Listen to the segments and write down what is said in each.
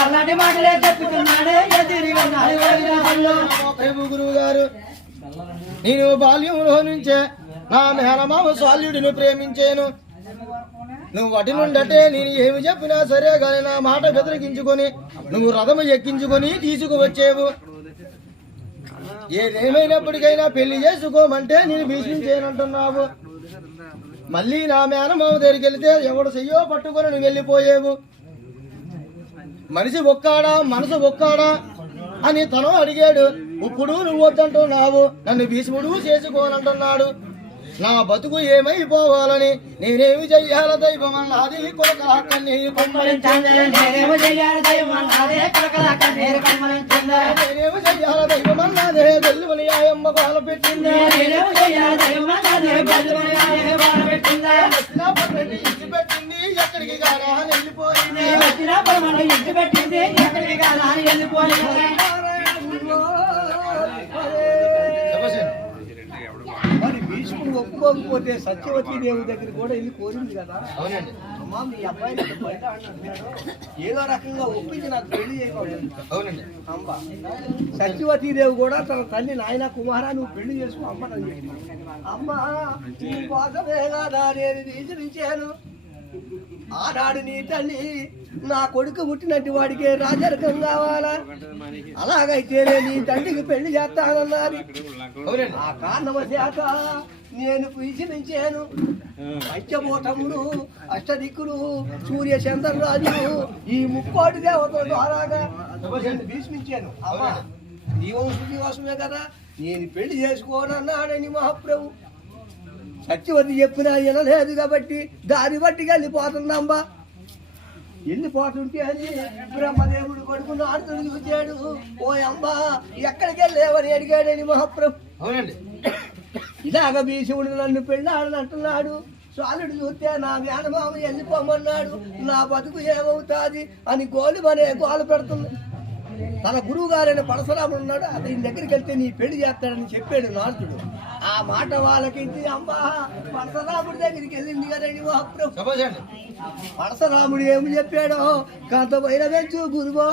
అలాంటి మాటలే చెప్పుతున్నాడే గురువు గారు నేను బాల్యంలో నుంచే నా మేనమామ స్వాల్యుడిని ప్రేమించాను. నువ్వు వాటి నుండటే నేను ఏమి చెప్పినా సరే గాని నా మాట బెదిరికించుకొని నువ్వు రథము ఎక్కించుకొని తీసుకువచ్చేవు. ఏదేమైనప్పటికైనా పెళ్ళి చేసుకోమంటే నేను భీష్మించేనంటున్నావు మళ్ళీ నా మేనమామ దగ్గరికి వెళితే ఎవడు చెయ్యో పట్టుకొని నువ్వు వెళ్ళిపోయేవు. మనిషి ఒక్కాడా మనసు ఒక్కాడా అని తను అడిగాడు. ఇప్పుడు నువ్వు వద్దంటున్నావు. నన్ను భీష్ముడు చేసుకోనంటున్నాడు. నా బతుకు ఏమైపోవాలని నేనేమి చెయ్యాల దైవం అదే కలకల కన్నీరు నేనేమి చెయ్యాల ఆయమ్మ పెట్టింది. నేనేమో చెయ్యాలి వచ్చిన ఎక్కడికి అని వెళ్ళిపోయింది. వచ్చిన పరమండి ఇంటి పెట్టింది ఎక్కడికి అని వెళ్ళిపోయింది. ఒప్పుకోకపోతే సత్యవతి దేవి దగ్గర కూడా వెళ్ళి కోరింది కదా. అవునండి. అమ్మా మీ ఇక్కడ బయట ఏదో రకంగా ఒప్పించి నాకు పెళ్ళి చేయకూడదు. అవునండి. అమ్మ సత్యవతి దేవి కూడా తన తల్లి నాయన కుమారా నువ్వు పెళ్ళి చేసుకో అమ్మని చెప్పింది. అమ్మ నీ కోసమే కదా నేను తీసిరించాను ఆనాడు నీ తల్లి నా కొడుకు పుట్టినట్టు వాడికి రాజరకం కావాలా? అలాగైతేనే నీ తండ్రికి పెళ్ళి చేస్తానన్నది ఆ చేత నేను పీచినించాను పంచభూతములు అష్టదిక్కులు సూర్య చంద్రరాజులు ఈ ముక్కోటి దేవతల ద్వారాగా నేను భీష్మించాను. అమ్మా నీ వంశీ కోసమే కదా నేను పెళ్ళి చేసుకోనన్నాడని మహాప్రభు. సత్యవతి చెప్పినా వినలేదు కాబట్టి దారి బట్టి వెళ్ళిపోతుందమ్మా వెళ్ళిపోతుంటే అని బ్రహ్మదేవుడు కొడుకు నాడుతుడు చూచాడు ఓ అమ్మ ఎక్కడికి వెళ్ళేవని అడిగాడని మహాప్రభు. అవునండి. ఇలాగ భీషుడు నన్ను పెళ్ళాడని అంటున్నాడు. స్వాలుడు చూస్తే నా మేనమామ వెళ్ళిపోమన్నాడు. నా బతుకు ఏమవుతాది అని గోలుమనే గోలు పెడుతుంది. తన గురువు గారైన పరశురాముడు ఉన్నాడు. అతని దగ్గరికి వెళ్తే నీ పెళ్ళి చేస్తాడని చెప్పాడు నారదుడు. ఆ మాట వాళ్ళకి అమ్మా పరశురాముడి దగ్గరికి వెళ్ళింది కదండి మహాప్రభు చెప్పండి పరశురాముడు ఏమి చెప్పాడో కాంత పైన పెంచు గురువో.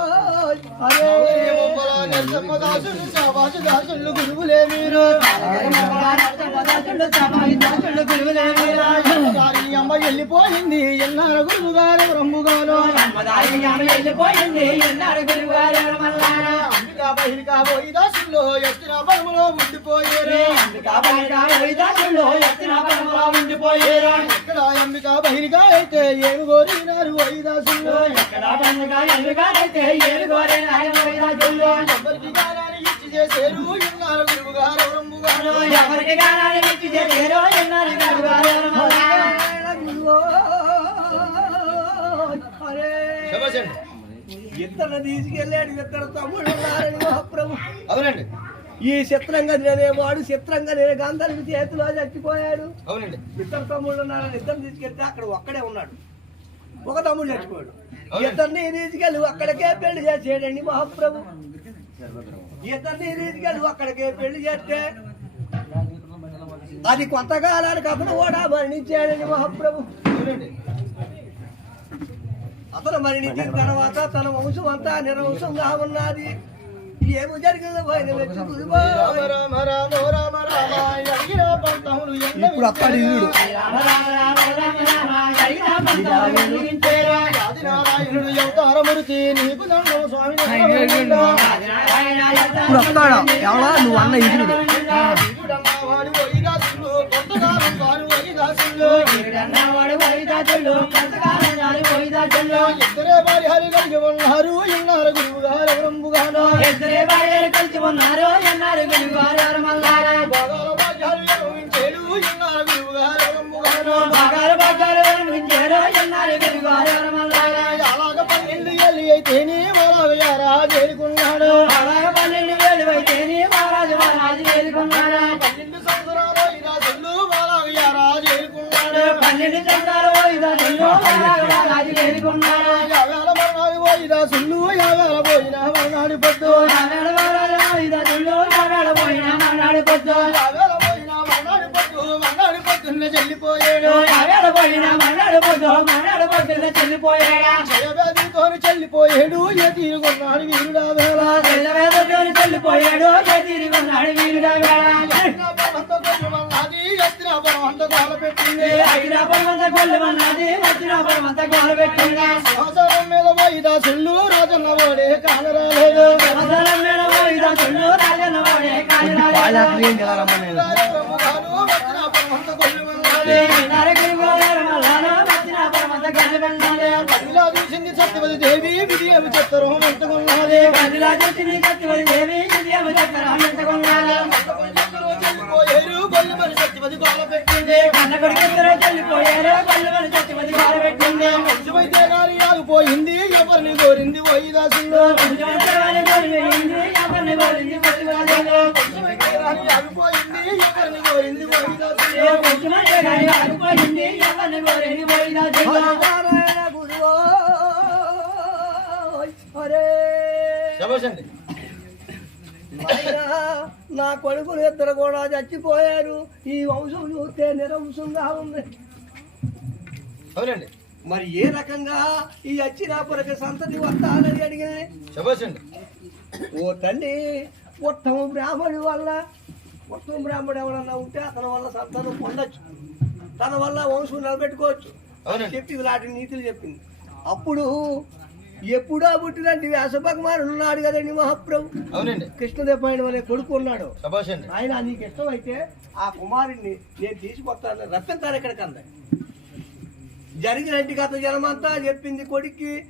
గురువులే మీరు అమ్మ వెళ్ళిపోయింది ఎన్నారు గురువు గారు బ్రహ్ముగాను వెళ్ళిపోయింది ఎన్నాడు గురువు గారు మల్లారా అంబికా బహిరికా పోయి దాసుల్లో ఎత్తిన బలములో ఉండిపోయారు ఎక్కడ ఇక్కడ బహిరిగా అయితే ఏమి కోరినారు పోయి దాసుల్లో అందరికి గానాన్ని ఇచ్చి చేసేరు ఎన్నారు గురువు గారు బ్రహ్ముగాను ఎవరికి గానాలు ఇచ్చి చేసేరు ఎన్నారు ఇద్దరు తీసుకెళ్ళాడు తమ్ముడు ఉన్నారని మహాప్రభు. అవునండి. ఈ చిత్రంగా నేనేవాడు చిత్రంగా నేను గాంధారికి చేతిలో చచ్చిపోయాడు. అవునండి. ఇద్దరు తమ్ముళ్ళు ఉన్నారని ఇద్దరు తీసుకెళ్తే అక్కడ ఒక్కడే ఉన్నాడు. ఒక తమ్ముడు చచ్చిపోయాడు. ఇద్దరిని తీసుకెళ్ళి అక్కడికే పెళ్ళి చేసేయండి మహాప్రభు. ఇద్దరిని తీసుకెళ్ళి అక్కడికే పెళ్ళి చేస్తే అది కొంతకాలానికి అప్పుడు కూడా మరణించాడని మహాప్రభు. అవునండి. అతను మరణించిన తర్వాత తన వంశం అంతా నిర్వంశంగా ఉన్నది. ఏమి జరిగిందో ఇప్పుడు అప్పటి వీడు. ఇప్పుడు వస్తాడా ఎవడా? నువ్వు అన్న ఇదుడు వాడు వైదాసులు హరి కలిగి ఉన్నారు ఇన్నారు గురువు గారు బ్రహ్ముగాను ఇద్దరే భార్యలు కలిసి ఉన్నారు ఎన్నారు గురువు గారు మల్లారా భోగాల భాగ్యాలు అనుభవించేడు ఇన్నారు గురువు గారు బ్రహ్ముగాను బాగారు బాగారు వినిపించారు ఎన్నారు గురువు గారు మల్లారా అలాగ పన్నెండు ఏళ్ళు అయితేనే అలాగ యారా చేరుకున్నాడు పొద్దు యావేళ పొద్దు పొద్దున్న చెల్లిపోయాడు యావేళ పోయినా మన్నాడు పొద్దు మన్నాడు పొద్దున్న చెల్లిపోయాడా జయవ్యాధితో చెల్లిపోయాడు ఏ తీరుకున్నాడు వీరుడా వేళ తెల్లవేదతోని చెల్లిపోయాడు ఏ తిరిగున్నాడు వీరుడా వేళ గోల పెట్టింది. అయినా పర్వంత కొల్లమన్నది వచ్చిన పర్వంత గోల పెట్టిందా? సంవత్సరం మీద వాయిదా చెల్లు రాజన్న వాడే కానరాలేదు. సంవత్సరం మీద పోయిదా చెల్లు రాజన్న వాడే చూసింది సత్యవతి దేవి విజయం చెత్తరం ఎంతకున్నది దేవి సత్యవతి గోల పెట్టింది. కన్న కొడుకిద్దరు చెల్లిపోయారు కొల్లమని చచ్చిపోయి గోల పెట్టింది. మంచివైతే గారి ఆగిపోయింది. ఎవరిని కోరింది కొంచెం గోలింది ఎవరిని ఆగిపోయింది. కోరింది ఆగిపోయింది. ఎవరిని గురువో హరే. నాయనా, నా కొడుకులు ఇద్దరు కూడా చచ్చిపోయారు. ఈ వంశం చూస్తే నిరంశంగా ఉంది. అవునండి. మరి ఏ రకంగా ఈ అచ్చినాపురకి సంతతి వస్తానని అడిగింది శభాషండి ఓ తల్లి ఉత్తమ బ్రాహ్మణి వల్ల ఉత్తమ బ్రాహ్మణుడు ఎవరన్నా ఉంటే అతని వల్ల సంతానం పొందొచ్చు. తన వల్ల వంశం నిలబెట్టుకోవచ్చు. చెప్పి ఇలాంటి నీతులు చెప్పింది. అప్పుడు ఎప్పుడో పుట్టినట్టు వ్యాస భగవానుడు ఉన్నాడు కదండి మహాప్రభు. అవునండి. కృష్ణదేపాయనం అనే కొడుకు ఉన్నాడు. ఆయన నీకు ఇష్టమైతే ఆ కుమారుడిని నేను తీసుకొస్తాను. రప్పించాను ఇక్కడికి అంద జరిగినట్టు గత జనమంతా చెప్పింది కొడుక్కి